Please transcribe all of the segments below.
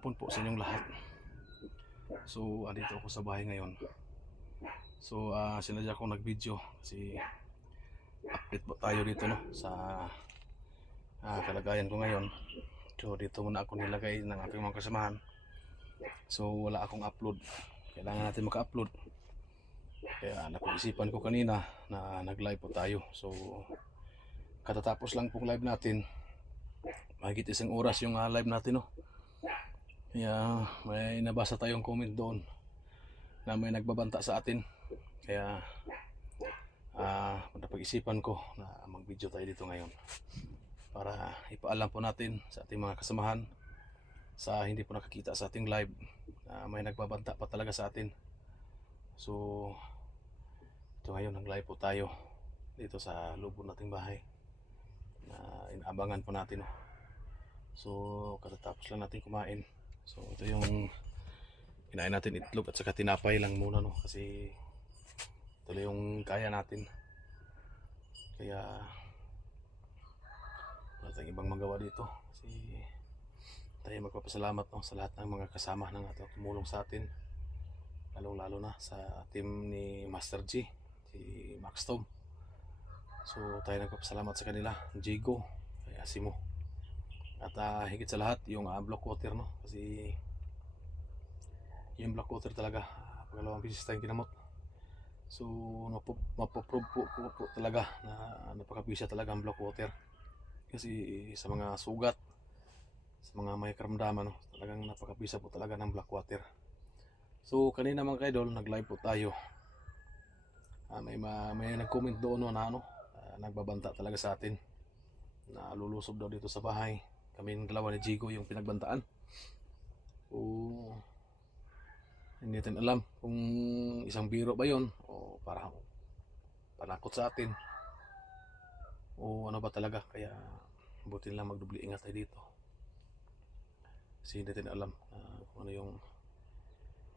hapon po sa inyong lahat. So, andito ako sa bahay ngayon. So, sinadya ko nag-video kasi update po tayo dito, no, sa kalagayan ko ngayon. So, dito muna ako nilagay ng aking mga kasamahan. So, wala akong upload. Kailangan natin maka-upload. Kaya napag-isipan ko kanina na nag-live po tayo. So, katatapos lang pong live natin. Mahigit isang oras yung live natin, no. Kaya may nabasa tayong comment doon na may nagbabanta sa atin. Kaya napag-isipan ko na mag-video tayo dito ngayon para ipaalam po natin sa ating mga kasamahan sa hindi po nakakita sa ating live na may nagbabanta pa talaga sa atin. So ito ngayon, nag-live po tayo dito sa loob nating bahay na inaabangan po natin. So katatapos lang natin kumain. So ito yung kinain natin, itlog at saka tinapay lang muna, no, kasi ito lang yung kaya natin. Kaya wala tayong ibang magawa dito kasi tayo magpapasalamat, no, sa lahat ng mga kasama ng ating tumulong sa atin, lalong lalo na sa team ni Master G, si Max Tom. So tayo nagpapasalamat sa kanila, Jigo, kaya Simo, at higit sa lahat yung block water, no, kasi yung block water talaga pangalawang beses tayong ginamot. So mapoprove po talaga na napakabisa talaga ang block water kasi sa mga sugat, sa mga may karamdaman, no, talagang napakabisa po talaga ng black water. So kanina mga kaidol, nag-live po tayo. May nag-comment doon, no, na nagbabanta talaga sa atin na lulusob daw dito sa bahay. Kaming dalawa ni Jigo yung pinagbantaan. Hindi natin alam kung isang biro ba yon o para panakot sa atin o ano ba talaga. Kaya buti lang magdubli ingat tayo dito kasi hindi natin alam kung ano yung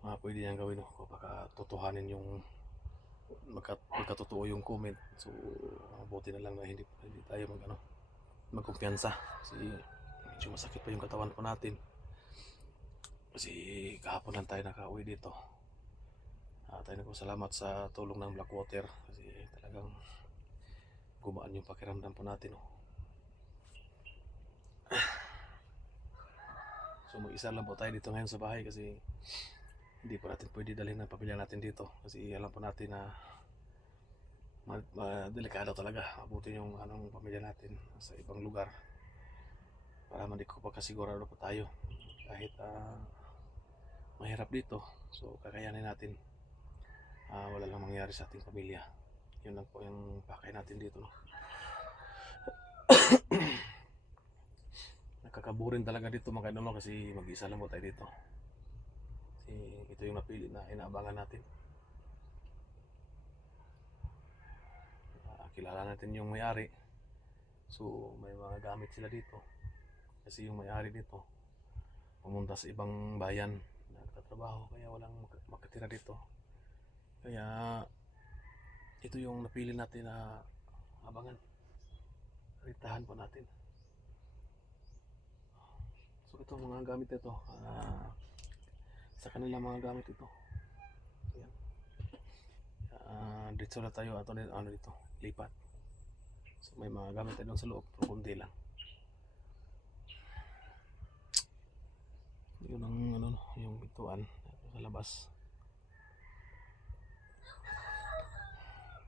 pwede niyang gawin, o baka totohanin yung magkatotoo yung comment. So buti na lang na hindi tayo magkumpiyansa kasi medyo masakit pa yung katawan po natin kasi kahapon lang tayo nakauwi dito. Tayo nagpasalamat sa tulong ng black water kasi talagang gumaan yung pakiramdam po natin, no. So mag-isa lang po tayo dito ngayon sa bahay kasi hindi po natin pwede dalhin ang pamilya natin dito kasi alam po natin na delikado talaga. Mabuti yung pamilya natin sa ibang lugar para hindi ko pagkasigurado po tayo kahit mahirap dito. So kakayanin natin, wala lang mangyari sa ating pamilya. Yun lang po yung pakay natin dito, no. Nakakaburin talaga dito mga kaidol, kasi mag-isa lang po tayo dito kasi ito yung napili na inaabangan natin. Kilala natin yung may-ari, so may mga gamit sila dito kasi yung may-ari dito pumunta sa ibang bayan nagtatrabaho, kaya walang makatira dito. Kaya ito yung napili natin na abangan, ritahan po natin. So ito mga gamit nito, sa kanila mga gamit ito. Ayan. Dito na tayo dito lipat. So may mga gamit tayo sa loob, pero kundi lang. Yun ang yung bituan sa labas.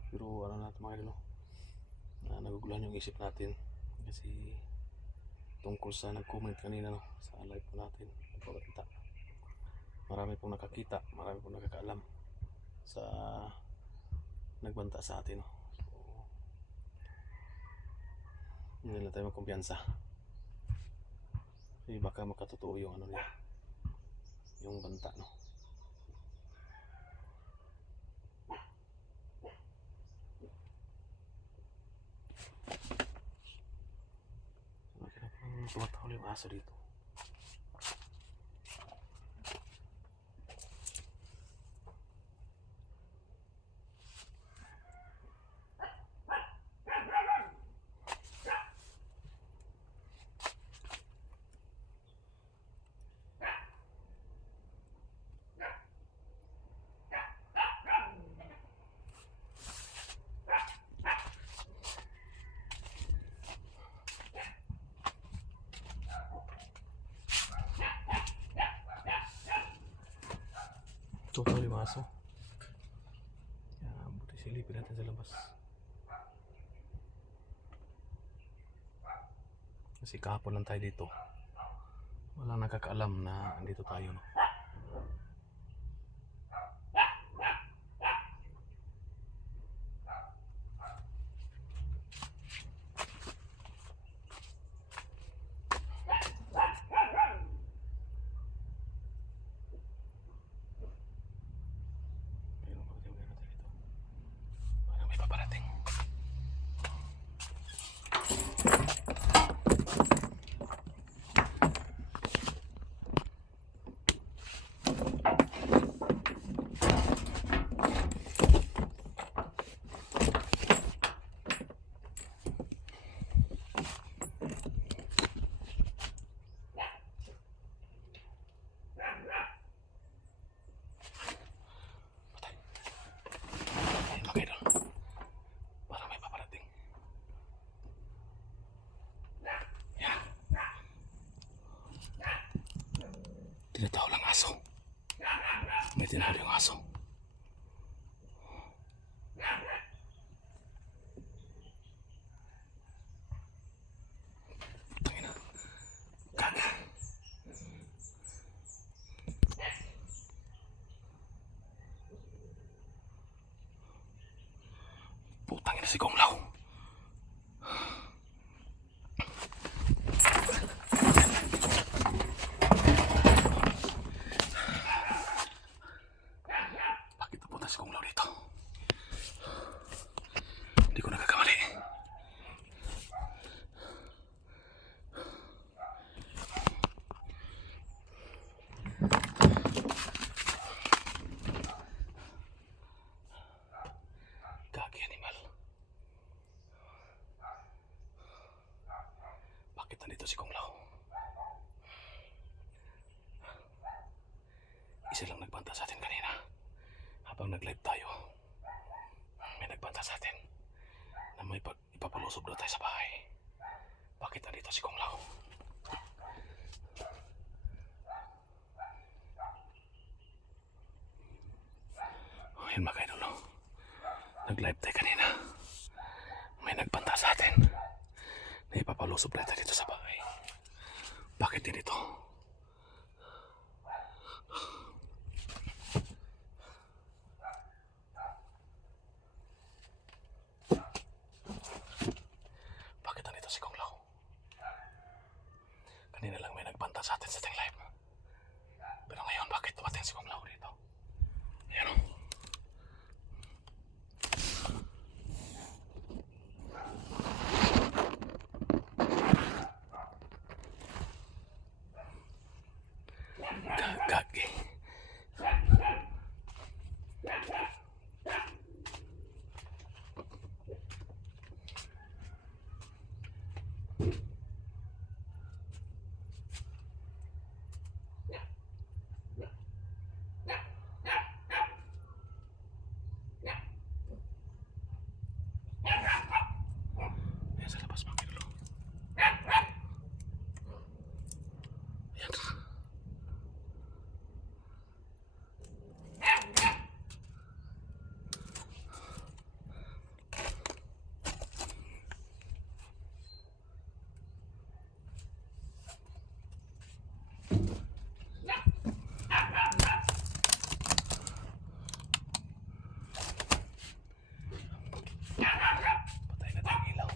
Pero natin mga idol, naguguluhan yung isip natin kasi tungkol sa nag-comment kanina, no, sa live po natin. Marami pong nakakita, marami pong nakakaalam sa nagbanta sa atin, no. So hindi na tayo magkumpiyansa kasi baka makatotoo yung niya, yung banta, no. Tumatahol yung aso dito. Tutok daw yung aso. Kaya buti silipin natin sa labas. Kasi kahapon lang tayo dito. Walang nakakaalam na andito tayo, no? Parang may paparating. Okay daw. Parang may paparating. Yan. Tinatawa lang aso. May tinahal yung aso. Tangina. Kaka. Putang ina si Kong Lao. Bakit napunta si Kong Lao dito? Hindi ko nagkakamali. Gagi animal. Bakit nandito si Kong Lao? Isa lang nagbanta sa atin kanina. Habang nag-live tayo, may nagbanta sa atin na may ipapalusob daw tayo sa bahay. Bakit nandito si Kong Lao? Oh, yun mga idol, no? Nag-live tayo kanina. May nagbanta sa atin na ipapalusob tayo dito sa bahay. Bakit din ito? Bakit nandito si Kong Lao? Kanina lang may nagbanta sa atin sa ating live. Pero ngayon, bakit dumating si Kong Lao dito? Ayan, o. Gagi. Ayan sa labas mga kilo. Ayan. Patay na tayong ilaw.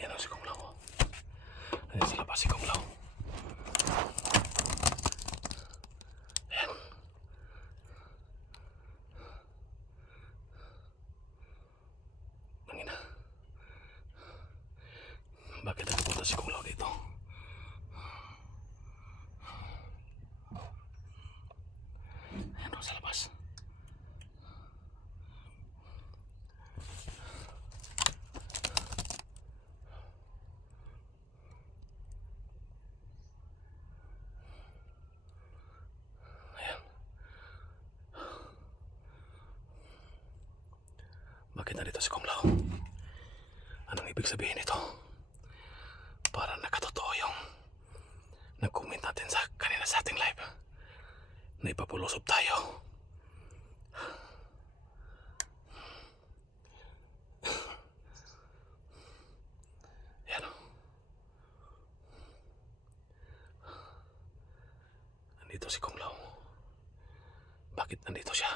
Ayan o si Kong Lao. Ayan sa labas si Kong Lao. Ayan. Nangina. Bakit nagpunta si Kong Lao dito? Ayan o sa labas. Nandito si Kung Lao. Anong ibig sabihin nito? Para nakatotoo yung nag-comment natin sa kanina sa ating live na ipapulusob tayo. Yan. Nandito si Kung Lao. Bakit nandito siya?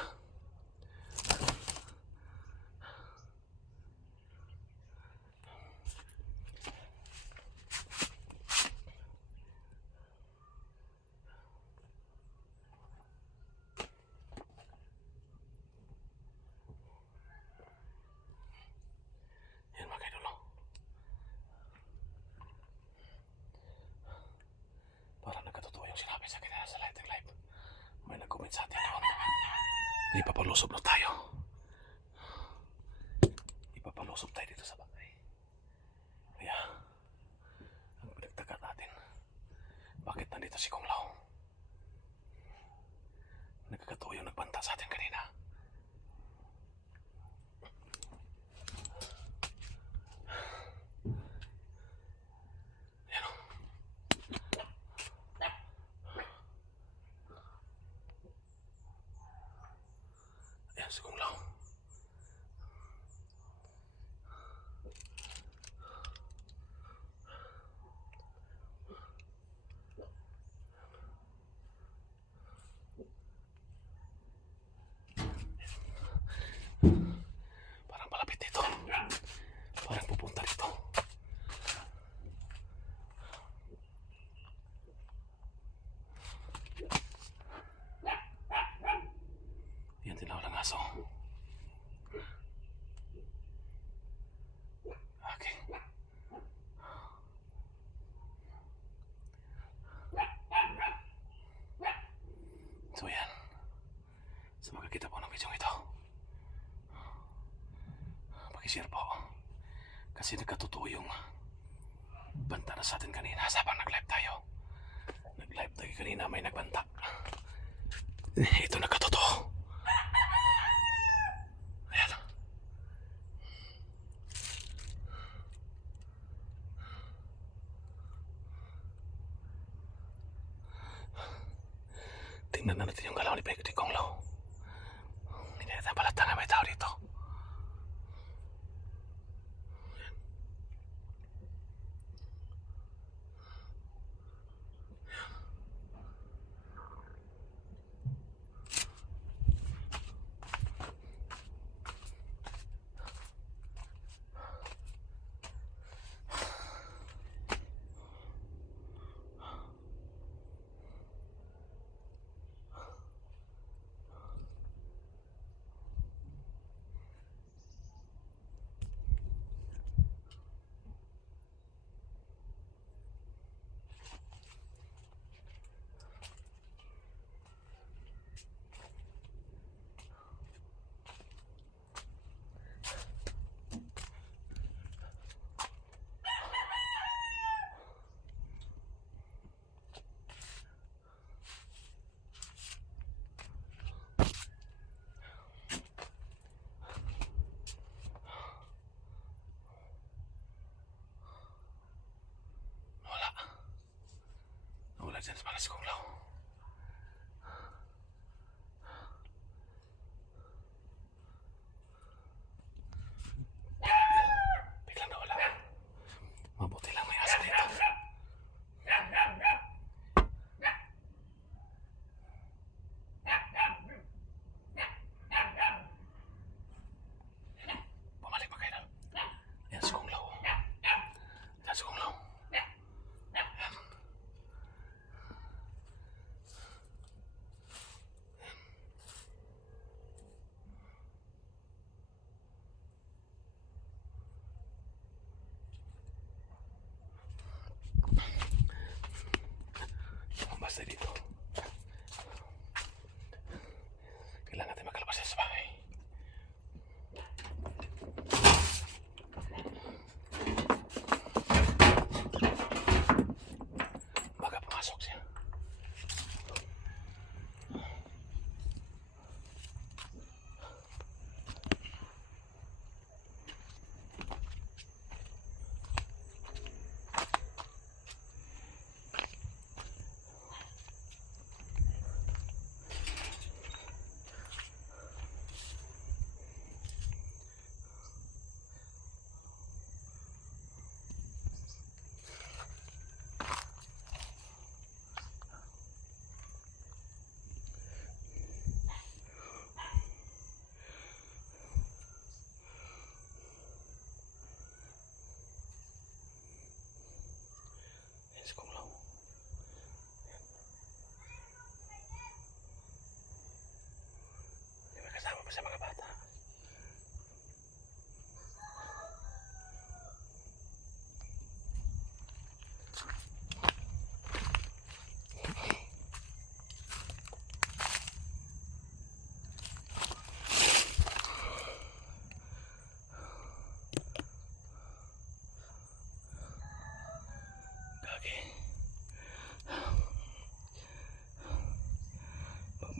Yan mga idol. Para nagkatotoo yung sinabi sa kanila sa lighting live. May nag-comment sa atin doon. Ipapalusob na tayo. Ipapalusob tayo dito sa bagay. Kaya, ang pinagtagat natin, bakit nandito si Kung Lao? Nagkakatotoo yung nagbanta sa atin kanina. Yan o. Ayan si Kung Lao. Parang palapit dito. Parang pupunta dito. Yan din ang aso. Okay. So yan. Sa makakita po ng video ito, pakishare po. Kasi nagkatotoo yung banta na sa atin kanina habang nag-live tayo. Nag-live tayo kanina, may nagbanta. Ito nagkatotoo. Ayan. Tingnan na natin yung galaw ni Kung Lao. Hindi natin balata nga may tao dito. Nawala dyan para si Kung Lao. Biglang nawala. Mabuti lang may asa dito. Bumalik pa kayo. Yan si Kung Lao. Yan si Kung Lao.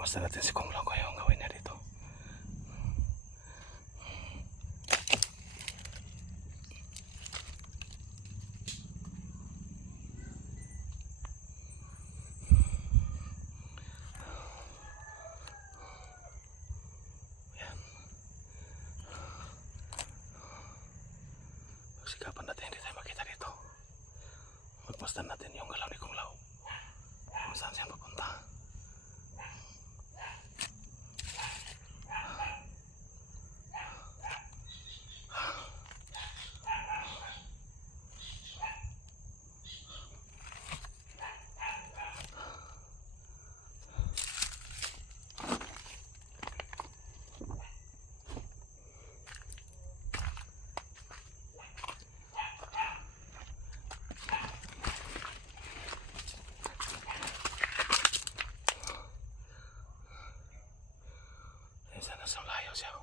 Basta natin si Kung Lao kaya ang gawin niya dito. Ayan. Pagsikapan natin hindi tayo makita dito. Magmasdan natin yung galaw ni Kung Lao. Kung saan siya papunta. Sana sa layo siya.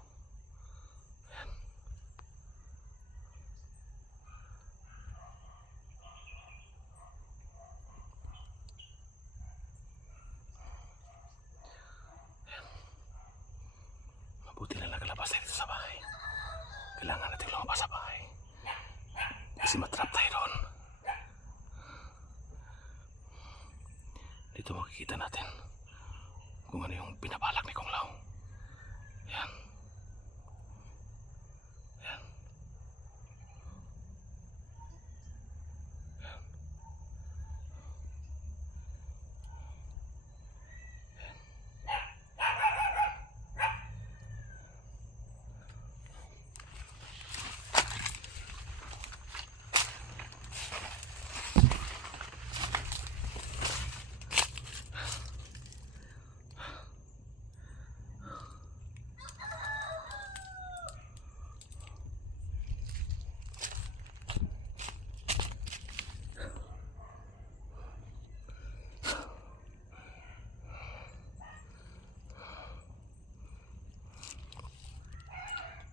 Ayan. Ayan. Mabuti na nakalabas tayo dito sa bahay. Kailangan natin lumabas sa bahay. Kasi matrap tayo doon. Dito makikita natin kung ano yung pinabalak ni Kung Lao. Yan. Yan. Yan.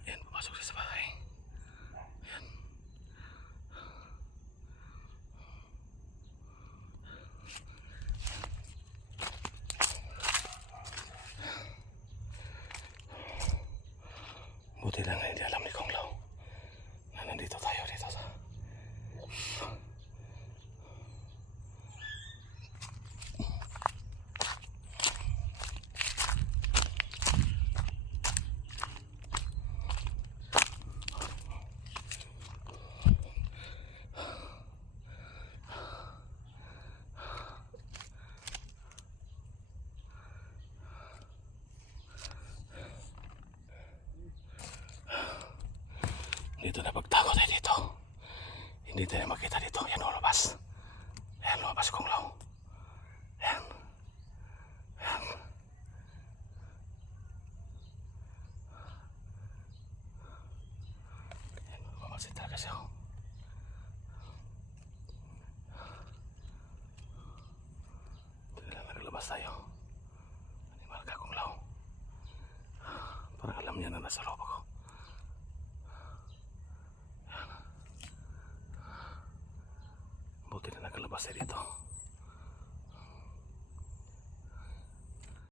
Yan, pumasok siya sa bahay. Yan. Buti lang na hindi alam ni Kung Lao na nandito tayo dito sa dito na pagtago tayo dito. Hindi tayo makita dito. Yan o, lumabas. Ayan, lumabas Kung Lao. Ayan. Ayan. Ayan, lumabas talaga siya. Dito na naglabas tayo. Animal ka Kung Lao. Parang alam niya na nasa loob ako.